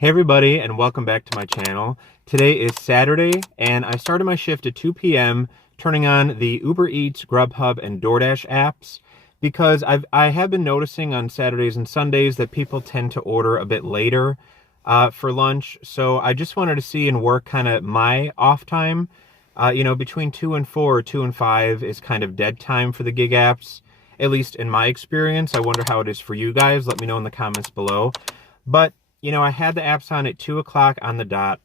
Hey everybody, and welcome back to my channel. Today is Saturday, and I started my shift at 2 p.m. turning on the Uber Eats, Grubhub, and Doordash apps because I have been noticing on Saturdays and Sundays that people tend to order a bit later for lunch. So I just wanted to see and work kind of my off time. Between 2 and 4 or 2 and 5 is kind of dead time for the gig apps, at least in my experience. I wonder how it is for you guys. Let me know in the comments below. But I had the apps on at 2 o'clock on the dot.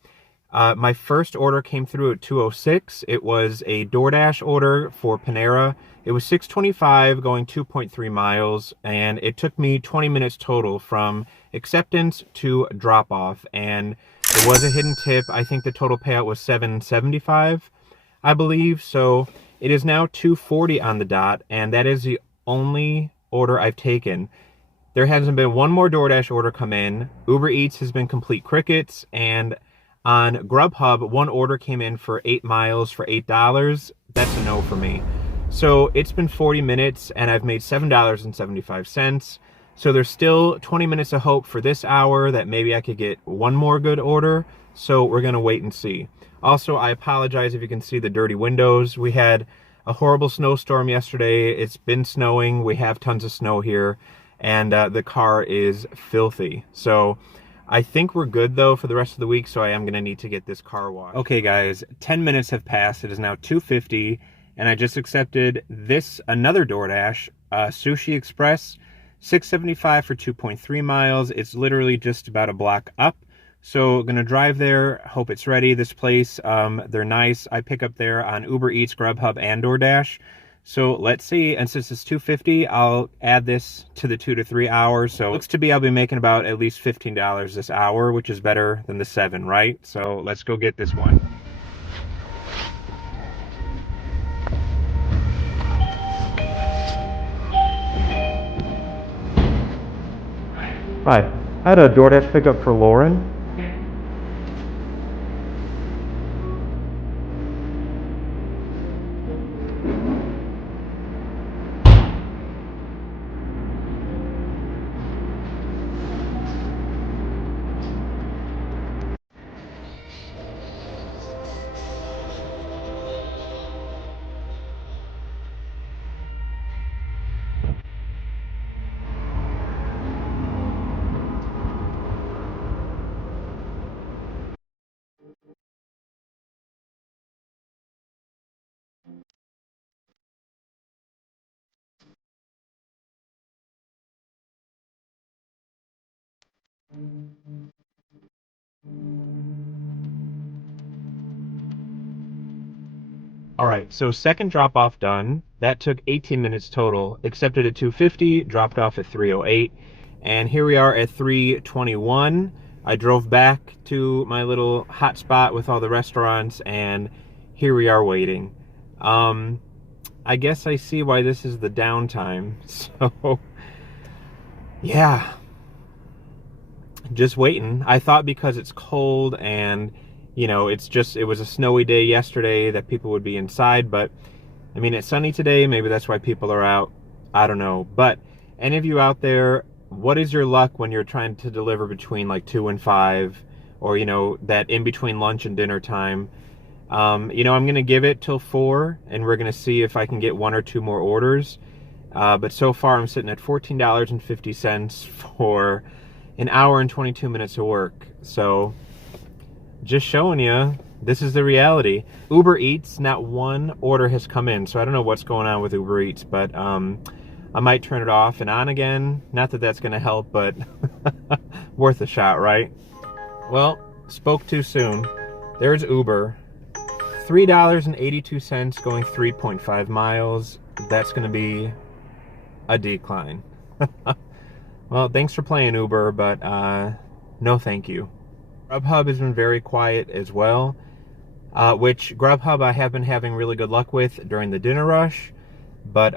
My first order came through at 2:06. It was a DoorDash order for Panera. It was $6.25 going 2.3 miles, and it took me 20 minutes total from acceptance to drop off. And there was a hidden tip. I think the total payout was $7.75, I believe. So it is now 2:40 on the dot, and that is the only order I've taken. There hasn't been one more DoorDash order come in. Uber Eats has been complete crickets. And on Grubhub, one order came in for 8 miles for $8. That's a no for me. So it's been 40 minutes and I've made $7.75. So there's still 20 minutes of hope for this hour that maybe I could get one more good order. So we're going to wait and see. Also, I apologize if you can see the dirty windows. We had a horrible snowstorm yesterday. It's been snowing. We have tons of snow here. And the car is filthy. So I think we're good though for the rest of the week, so I am going to need to get this car washed. Okay guys, 10 minutes have passed. It is now 2:50 and I just accepted another DoorDash, Sushi Express, $6.75 for 2.3 miles. It's literally just about a block up. So I'm going to drive there, hope it's ready. This place, they're nice. I pick up there on Uber Eats, Grubhub, and DoorDash. So let's see, and since it's 2:50, I'll add this to the 2 to 3 hours. So it looks to be I'll be making about at least $15 this hour, which is better than the 7, right? So let's go get this one. Hi, I had a DoorDash pickup for Lauren. All right, so second drop off done. That took 18 minutes total. Accepted at 2:50, dropped off at 3:08, and here we are at 3:21. I drove back to my little hot spot with all the restaurants, and here we are waiting. I guess I see why this is the downtime. So, yeah, just waiting. I thought because it's cold and it was a snowy day yesterday that people would be inside, but I mean, it's sunny today. Maybe that's why people are out. I don't know. But any of you out there, what is your luck when you're trying to deliver between like 2 and 5 or, that in between lunch and dinner time? I'm going to give it till 4 and we're going to see if I can get 1 or 2 more orders. But so far I'm sitting at $14.50 for an hour and 22 minutes of work. So just showing you, this is the reality. Uber Eats, not one order has come in, so I don't know what's going on with Uber Eats, but I might turn it off and on again. Not that that's going to help, but worth a shot, right? Well, spoke too soon. There's Uber. $3.82 going 3.5 miles. That's going to be a decline. Well, thanks for playing Uber, but no thank you. Grubhub has been very quiet as well, which Grubhub I have been having really good luck with during the dinner rush, but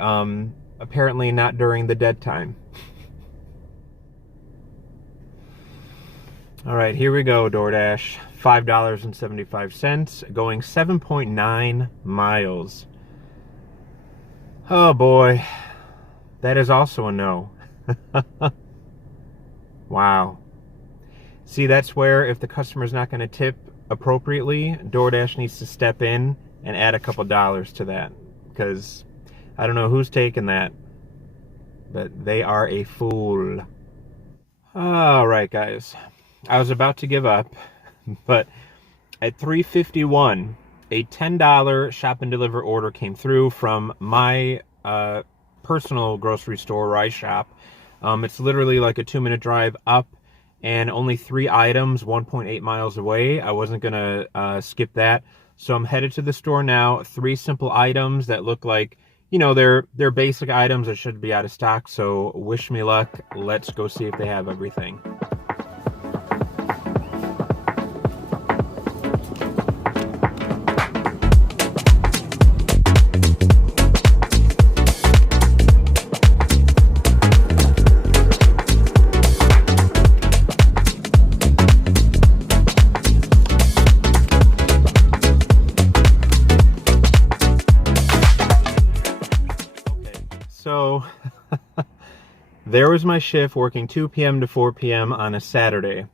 apparently not during the dead time. All right, here we go, DoorDash. $5.75, going 7.9 miles. Oh boy, that is also a no. Wow. See, that's where if the customer's not going to tip appropriately, DoorDash needs to step in and add a couple dollars to that. Because I don't know who's taking that, but they are a fool. All right, guys. I was about to give up, but at 3:51, a $10 shop and deliver order came through from my personal grocery store where I shop. It's literally like a 2-minute drive up and only 3 items, 1.8 miles away. I wasn't gonna skip that. So I'm headed to the store now. 3 simple items that look like, you know, they're basic items that should be out of stock. So wish me luck. Let's go see if they have everything. So there was my shift working 2 p.m. to 4 p.m. on a Saturday.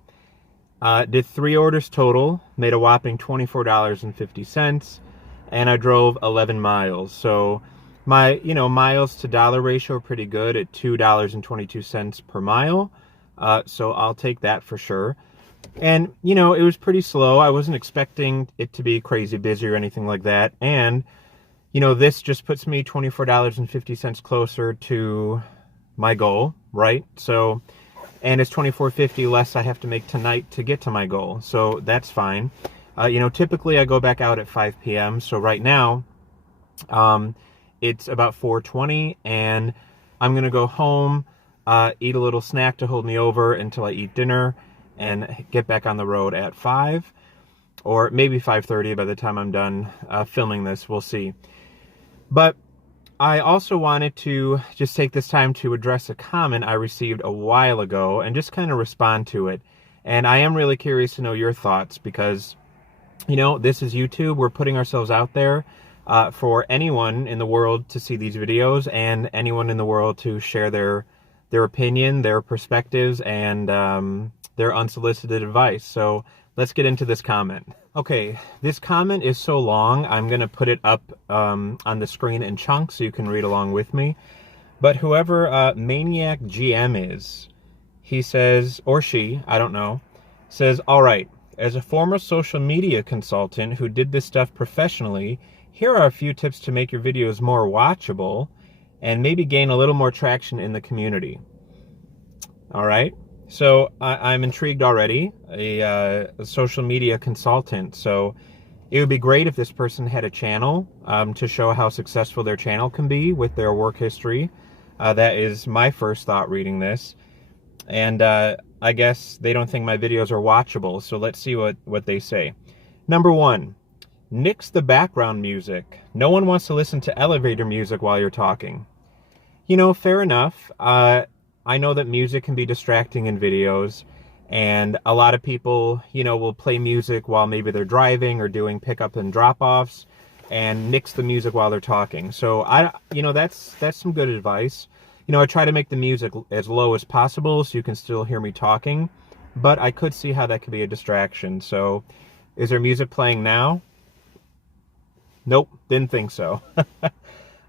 Did 3 orders total, made a whopping $24.50, and I drove 11 miles. So my, miles to dollar ratio are pretty good at $2.22 per mile. So I'll take that for sure. And, it was pretty slow. I wasn't expecting it to be crazy busy or anything like that. And this just puts me $24.50 closer to my goal, right? So, and it's $24.50 less I have to make tonight to get to my goal. So that's fine. Typically I go back out at 5 p.m. So right now, it's about 4:20 and I'm going to go home, eat a little snack to hold me over until I eat dinner and get back on the road at 5 or maybe 5:30 by the time I'm done filming this. We'll see. But I also wanted to just take this time to address a comment I received a while ago and just kind of respond to it. And I am really curious to know your thoughts because, this is YouTube. We're putting ourselves out there for anyone in the world to see these videos and anyone in the world to share their opinion, their perspectives, and their unsolicited advice. So let's get into this comment. Okay, this comment is so long, I'm going to put it up on the screen in chunks so you can read along with me. But whoever Maniac GM is, he says, or she, I don't know, says, all right, as a former social media consultant who did this stuff professionally, here are a few tips to make your videos more watchable and maybe gain a little more traction in the community. All right. So I'm intrigued already, a social media consultant. So it would be great if this person had a channel to show how successful their channel can be with their work history. That is my first thought reading this. And I guess they don't think my videos are watchable. So let's see what they say. Number 1, nix the background music. No one wants to listen to elevator music while you're talking. Fair enough. I know that music can be distracting in videos, and a lot of people, will play music while maybe they're driving or doing pickup and drop-offs and nix the music while they're talking. So that's some good advice. I try to make the music as low as possible so you can still hear me talking, but I could see how that could be a distraction. So is there music playing now? Nope, didn't think so.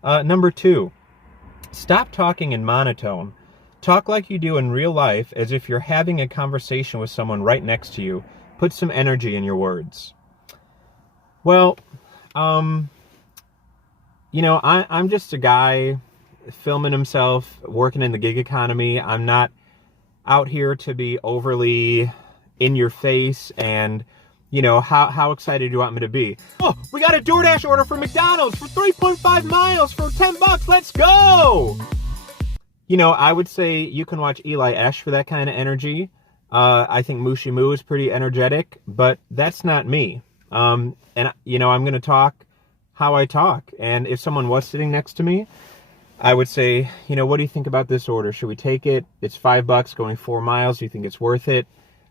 Number 2, stop talking in monotone. Talk like you do in real life, as if you're having a conversation with someone right next to you. Put some energy in your words. Well, I'm just a guy filming himself, working in the gig economy. I'm not out here to be overly in your face and, how excited do you want me to be? Oh, we got a DoorDash order from McDonald's for 3.5 miles for $10. Let's go! I would say you can watch Eli Esch for that kind of energy. I think Mushi Moo is pretty energetic, but that's not me. And, I'm going to talk how I talk. And if someone was sitting next to me, I would say, what do you think about this order? Should we take it? It's $5 going 4 miles. Do you think it's worth it?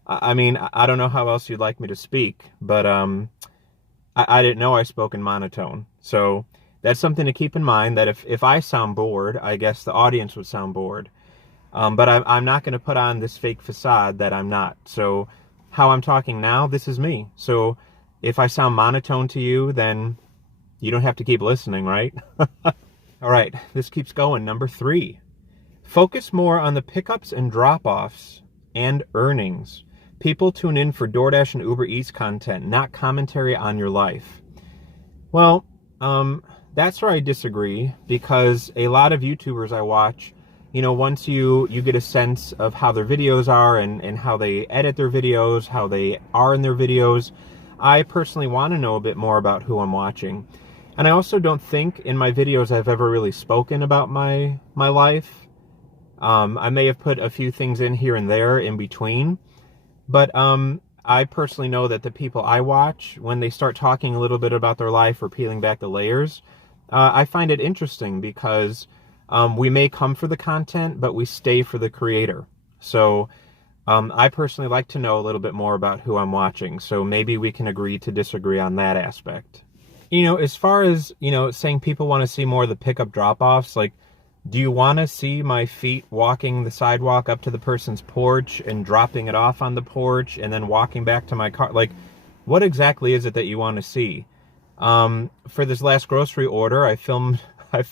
I mean, I don't know how else you'd like me to speak, but I didn't know I spoke in monotone. So that's something to keep in mind, that if I sound bored, I guess the audience would sound bored. But I'm not going to put on this fake facade that I'm not. So how I'm talking now, this is me. So if I sound monotone to you, then you don't have to keep listening, right? All right, this keeps going. Number 3, focus more on the pickups and drop-offs and earnings. People tune in for DoorDash and Uber Eats content, not commentary on your life. Well, that's where I disagree, because a lot of YouTubers I watch, you know, once you get a sense of how their videos are and how they edit their videos, how they are in their videos, I personally want to know a bit more about who I'm watching. And I also don't think in my videos I've ever really spoken about my life. I may have put a few things in here and there in between, but I personally know that the people I watch, when they start talking a little bit about their life or peeling back the layers, I find it interesting, because we may come for the content, but we stay for the creator. So I personally like to know a little bit more about who I'm watching, so maybe we can agree to disagree on that aspect. You know, as far as, you know, saying people want to see more of the pickup drop-offs, like, do you want to see my feet walking the sidewalk up to the person's porch and dropping it off on the porch and then walking back to my car? Like, what exactly is it that you want to see? For this last grocery order, I filmed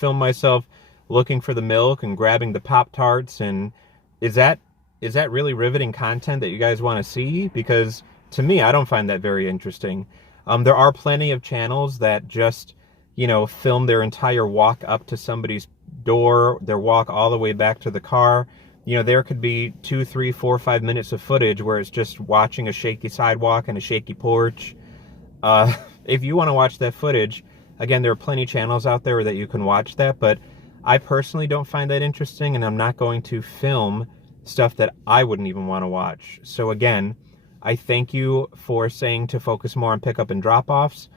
myself looking for the milk and grabbing the Pop-Tarts, and is that really riveting content that you guys want to see? Because to me, I don't find that very interesting. There are plenty of channels that just, you know, film their entire walk up to somebody's door, their walk all the way back to the car. You know, there could be 2, 3, 4, 5 minutes of footage where it's just watching a shaky sidewalk and a shaky porch. If you want to watch that footage, again, there are plenty of channels out there that you can watch that, but I personally don't find that interesting, and I'm not going to film stuff that I wouldn't even want to watch. So again, I thank you for saying to focus more on pickup and drop-offs,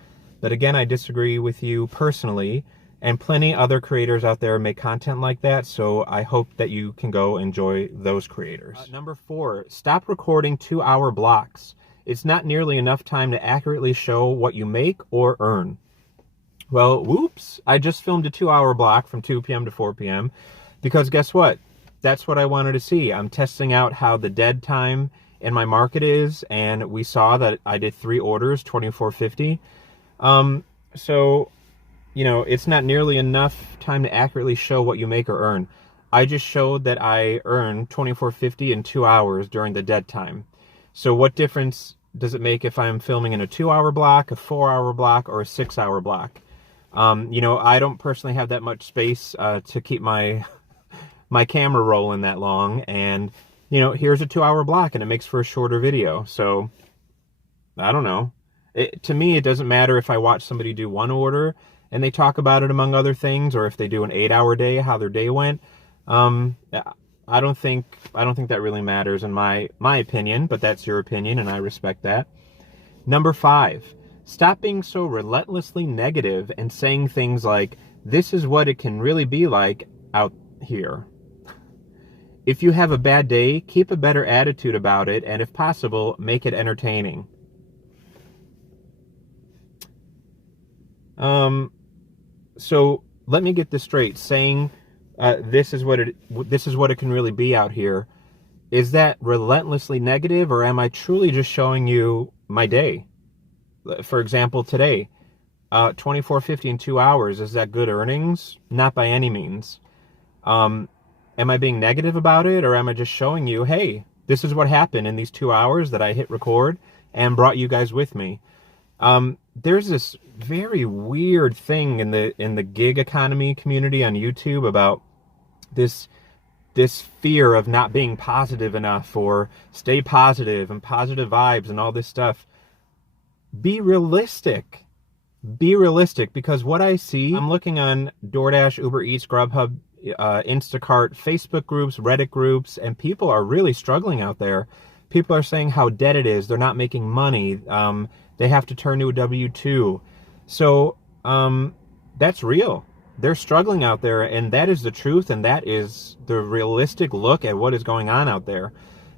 but again, I disagree with you personally, and plenty other creators out there make content like that, so I hope that you can go enjoy those creators. Number 4, stop recording 2-hour blocks. It's not nearly enough time to accurately show what you make or earn. Well, whoops, I just filmed a 2-hour block from 2 p.m. to 4 p.m. because guess what? That's what I wanted to see. I'm testing out how the dead time in my market is, and we saw that I did 3 orders, $24.50. So, you know, it's not nearly enough time to accurately show what you make or earn. I just showed that I earned $24.50 in 2 hours during the dead time. So what difference does it make if I'm filming in a 2-hour block, a 4-hour block, or a 6-hour block? You know, I don't personally have that much space to keep my camera rolling that long, and you know, here's a 2-hour block and it makes for a shorter video. So I don't know. To me, it doesn't matter if I watch somebody do one order and they talk about it among other things, or if they do an 8-hour day, how their day went. I don't think that really matters in my opinion, but that's your opinion and I respect that. Number 5, stop being so relentlessly negative and saying things like, this is what it can really be like out here. If you have a bad day, keep a better attitude about it, and if possible, make it entertaining. So let me get this straight. Saying this is what it can really be out here, is that relentlessly negative, or am I truly just showing you my day? For example, today, $24.50 in 2 hours. Is that good earnings? Not by any means. Am I being negative about it, or am I just showing you, hey, this is what happened in these 2 hours that I hit record and brought you guys with me? There's this very weird thing in the gig economy community on YouTube about this fear of not being positive enough, or stay positive and positive vibes and all this stuff. Be realistic. Be realistic, because what I see, I'm looking on DoorDash, Uber Eats, Grubhub, Instacart, Facebook groups, Reddit groups, and people are really struggling out there. People are saying how dead it is. They're not making money. They have to turn to a W-2. So that's real. They're struggling out there, and that is the truth, and that is the realistic look at what is going on out there.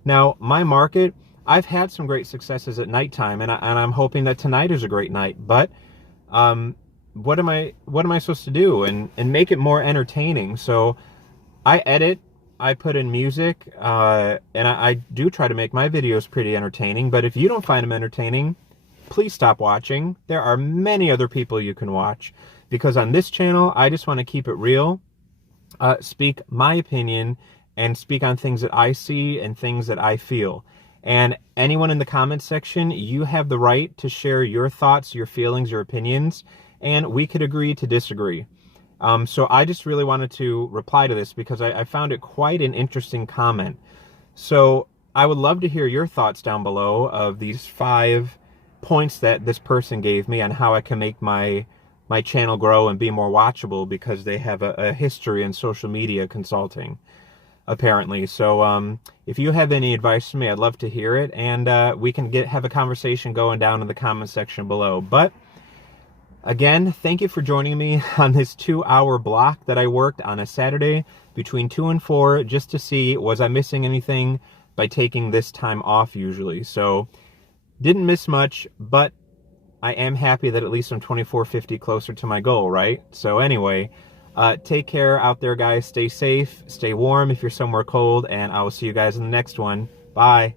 Now, my market, I've had some great successes at nighttime, and I'm hoping that tonight is a great night. But what am I supposed to do and make it more entertaining? So I edit I put in music, and I do try to make my videos pretty entertaining, but if you don't find them entertaining, please stop watching. There are many other people you can watch, because on this channel, I just want to keep it real, speak my opinion, and speak on things that I see and things that I feel. And anyone in the comments section, you have the right to share your thoughts, your feelings, your opinions, and we could agree to disagree. So I just really wanted to reply to this because I found it quite an interesting comment. So I would love to hear your thoughts down below of these 5 points that this person gave me on how I can make my channel grow and be more watchable, because they have a history in social media consulting, apparently. So if you have any advice for me, I'd love to hear it, and we can have a conversation going down in the comment section below. But again, thank you for joining me on this 2-hour block that I worked on a Saturday between 2 and 4, just to see, was I missing anything by taking this time off usually. So didn't miss much, but I am happy that at least I'm 2450 closer to my goal, right? So anyway, take care out there, guys. Stay safe, stay warm if you're somewhere cold, and I will see you guys in the next one. Bye.